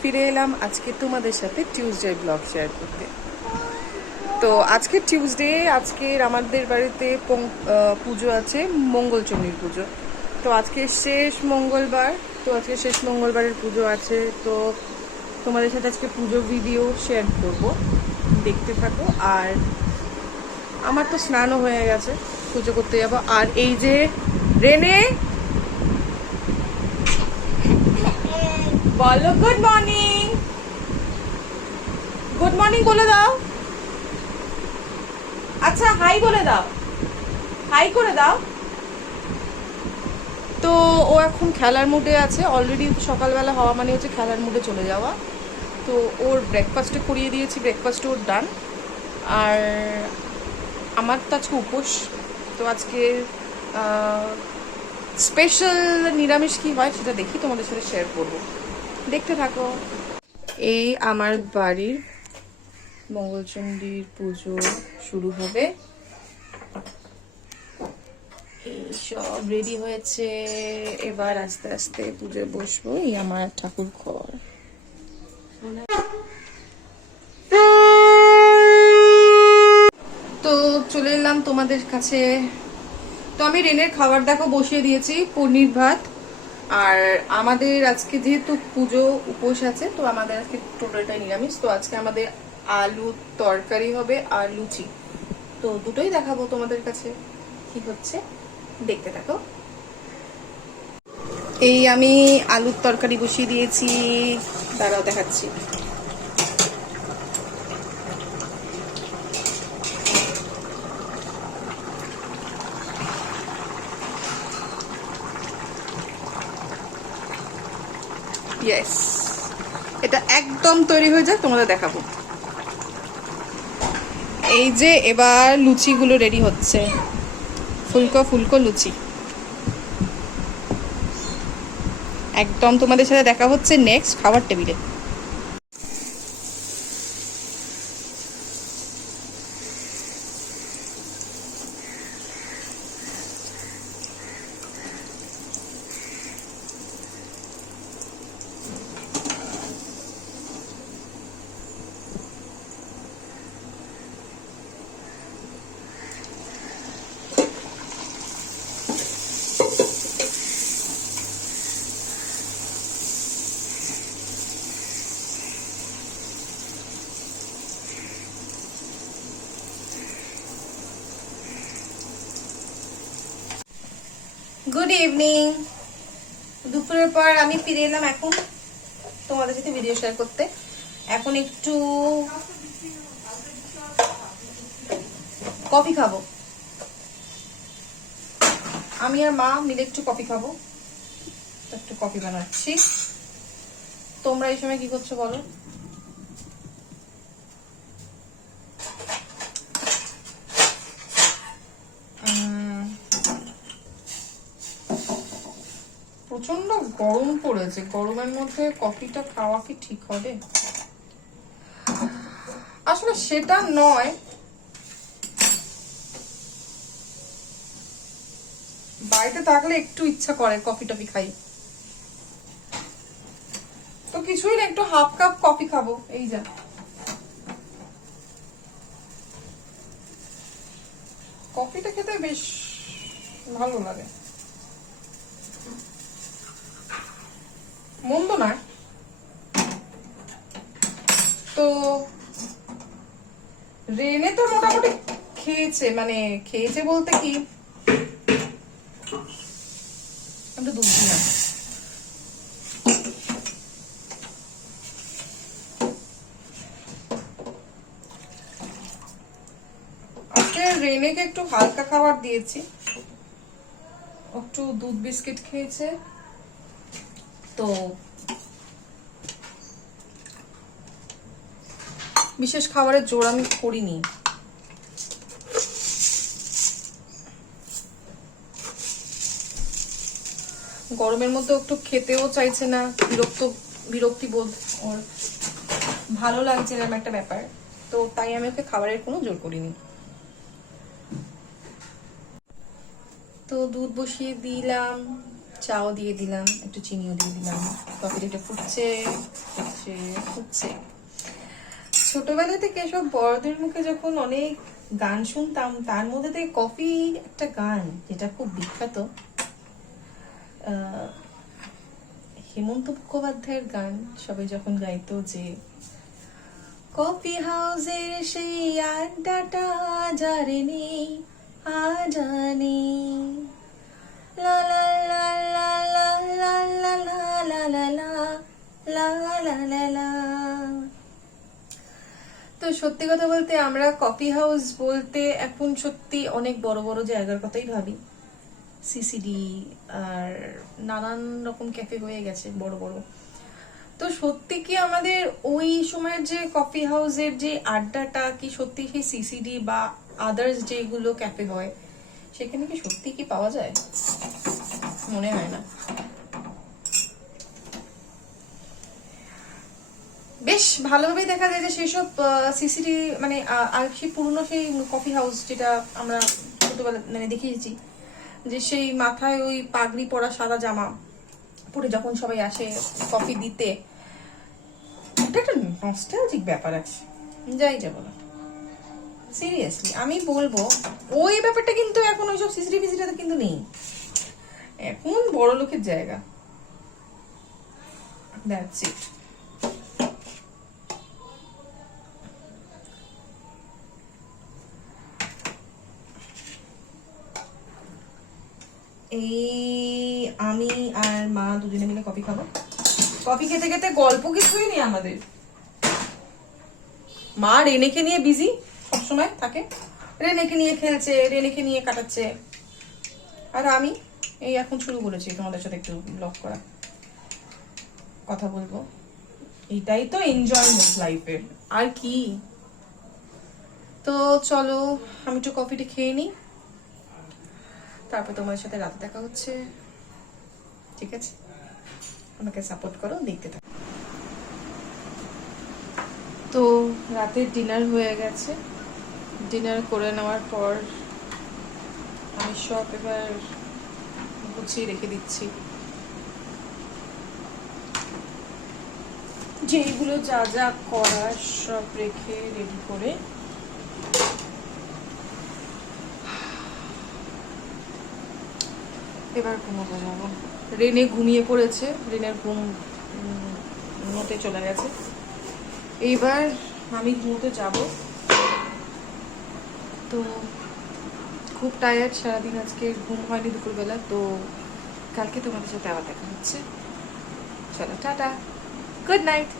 ফিরে এলাম আজকে তোমাদের সাথে টিউসডে ব্লগ শেয়ার করতে। তো আজকে টিউসডে, আজকের আমাদের বাড়িতে পুজো আছে, মঙ্গলচণ্ডীর পুজো। তো আজকে শেষ মঙ্গলবার, তো আজকে শেষ মঙ্গলবারের পুজো আছে। তো তোমাদের সাথে আজকে পুজো ভিডিও শেয়ার করব, দেখতে থাকো। আর আমার তো স্নানও হয়ে গেছে, পুজো করতে যাবো। আর এই যে রেনে, বলো গুড মর্নিং। গুড মর্নিং বলে দাও। আচ্ছা হাই বলে দাও, হাই করে দাও। তো ও এখন খেলার মুডে আছে। অলরেডি সকালবেলা হওয়া মানে হচ্ছে খেলার মুডে চলে যাওয়া। তো ওর ব্রেকফাস্টে করিয়ে দিয়েছি, ব্রেকফাস্ট ওর ডান। আর আমার তো আজকে উপোস। তো আজকে স্পেশাল নিরামিষ কী হয় সেটা দেখি, তোমাদের সাথে শেয়ার করবো, দেখতে থাকো। এই আমার বাড়ির মঙ্গলচণ্ডীর পুজো শুরু হবে। এই সব রেডি হয়েছে, এবার আস্তে আস্তে পুজো বসবো। এই আমার ঠাকুর ঘর। তো চলে এলাম তোমাদের কাছে। তো আমি রেনের খাবার দেখো বসিয়ে দিয়েছি, পনির ভাত। আর আমাদের আজকে যেহেতু পুজো উপোস আছে, তো আমাদের আজকে টোটালটাই নিরামিষ। তো আজকে আমাদের আলু তরকারি হবে আর লুচি। তো দুটোই দেখাবো তোমাদের কাছে কি হচ্ছে, দেখতে থাকো। এই আমি আলুর তরকারি বসিয়ে দিয়েছি, দাঁড়াও দেখাচ্ছি। ইয়েস, এটা একদম তৈরি হয়ে যাক, তোমাদের দেখাবো। এই যে এবার লুচিগুলো রেডি হচ্ছে, ফুলকো ফুলকো লুচি। একদম তোমাদের সাথে দেখা হচ্ছে নেক্সট খাবার টেবিলে। Good evening. দুপুরের পর আমি ফিরে এলাম এখন তোমাদের সাথে ভিডিও শেয়ার করতে। এখন একটু কফি খাবো, আমি আর মা মিলে একটু কফি খাবো। একটু কফি বানাচ্ছি। তোমরা এই সময় কি করছো বলো? প্রচন্ড গরম পড়েছে, গরমের মধ্যে কফিটা খাওয়া কি ঠিক হবে? আসলে সেটা নয়, বাড়িতে থাকলে একটু ইচ্ছা করে কফি টফি খাই। তো কিছুই না, একটু হাফ কাপ কফি খাবো। এই যা, কফিটা খেতে বেশ ভালো লাগে, মন্দ না। তো রেনে তো মোটামুটি খেয়েছে, মানে খেয়েছে বলতে কি, আমি তো দুধ দিই না। আজকে রেনেকে একটু হালকা খাবার দিয়েছি, একটু দুধ বিস্কিট খেয়েছে। তো বিশেষ খাবারের জোর আমি করিনি। গরমের মধ্যে একটু খেতেও চাইছে না, বিরক্তি বোধ ওর, ভালো লাগছে এরকম একটা ব্যাপার। তো তাই আমি ওকে খাবারের কোনো জোর করিনি। তো দুধ বসিয়ে দিলাম, চাও দিয়ে দিলাম, একটু চিনিও দিয়ে দিলাম, কফিটা একটু ফুটছে। হচ্ছে হচ্ছে ছোটবেলা থেকে সব বড়দের মুখে যখন অনেক গান শুনতাম, তার মধ্যে থেকে কফি একটা গান যেটা খুব বিখ্যাত, হেমন্ত মুখোপাধ্যায়ের গান সবাই যখন গাইতো যে কফি হাউসের সেই আড্ডাটা যারে নেই আজানে, লা লা লা লা লা লা লা লা লা লা লা লা লা লা লা। তো সত্যি কথা বলতে আমরা কফি হাউস বলতে এখন সত্যি অনেক বড় বড় জায়গার কথাই ভাবি, সিসিডি আর নানান রকম ক্যাফে হয়ে গেছে বড় বড়। তো সত্যি কি আমাদের ওই সময়ের যে কফি হাউসের যে আড্ডাটা কি সত্যি সেই সিসিডি বা আদার্স যেগুলো ক্যাফে হয় সেখানে কি সত্যি কি পাওয়া যায়? মনে হয় না। বেশ ভালোভাবেই দেখা যায় যে সেসব সিসিডি মানে আর সেই পুরনো সেই কফি হাউস যেটা আমরা ছোটবেলা মানে দেখিয়েছি, যে সেই মাথায় ওই পাগড়ি পরা সাদা জামা পরে যখন সবাই আসে কফি দিতে, এটা একটা নস্টালজিক ব্যাপার আছে। যাই যা বলো, সিরিয়াসলি আমি বলবো ওই ব্যাপারটা কিন্তু এখন ওইসব সিসিডি ফিসিডিতে কিন্তু নেই, এখন বড় লোকের জায়গা। That's it. এই আমি আর মা দুজনে মিলে কফি খাবো। কফি খেতে খেতে গল্প কিছুই নেই আমাদের। মা রেনেকে নিয়ে বিজি সবসময় থাকে, রেনেকে নিয়ে খেলছে, রেনেকে নিয়ে কাটাচ্ছে, আর আমি এই এখন শুরু করেছি তোমাদের সাথে একটু ব্লগ করা, কথা বলবো। এটাই তো এনজয়মেন্ট লাইফের, আর কি। তো চলো আমি একটু কফিটা খেয়ে নিই, তারপর তোমার সাথে রাতে দেখা হচ্ছে, ঠিক আছে? আমাকে সাপোর্ট করো, দেখতে থাকো। তো রাতের ডিনার হয়ে গেছে, ডিনার করে নেওয়ার পর আমি সব এবার গুছিয়ে রেখে দিচ্ছি, যেইগুলো যা যা করার সব রেখে রেডি করে এবার ঘুমোতে যাবো। রেনে ঘুমিয়ে পড়েছে, রেনের ঘুম মতে চলে গেছে, এইবার আমি ঘুমোতে যাব। তো খুব টায়ার্ড, সারাদিন আজকে ঘুম হয়নি দুপুরবেলা, তো কালকে তোমাদের সাথে আবার দেখা হচ্ছে। চলো টাটা, গুড নাইট।